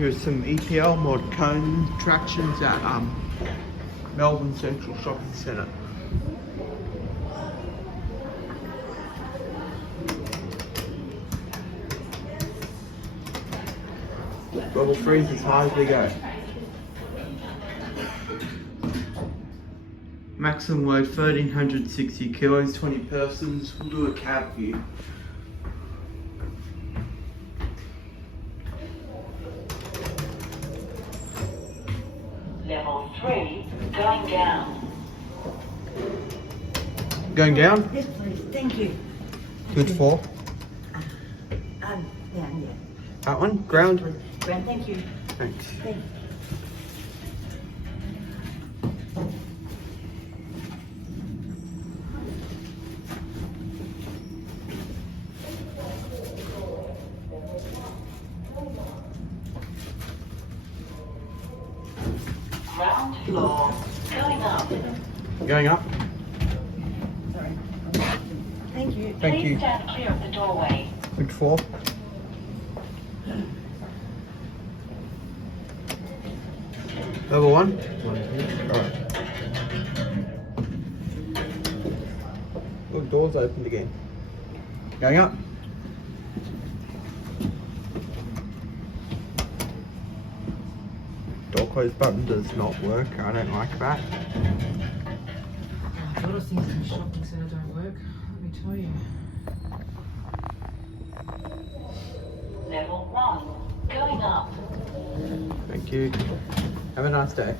Here's some EPL mod KONE tractions at Melbourne Central Shopping Centre. Level 3 is as high as we go. Maximum load 1360 kilos, 20 persons. We'll do a cab view. Level 3, going down. Going down? Yes, please. Thank you. Good for. Down, yeah. That one? Ground? Ground, thank you. Thanks. Thank you. Ground floor, going up. Going up? Sorry. Thank you. Thank Please you. stand clear of the doorway. Good for. Level 1? Alright. Look, door's opened again. Going up? Door close button does not work. I don't like that. A lot of things in the shopping centre don't work, let me tell you. Level 1, going up. Thank you. Have a nice day.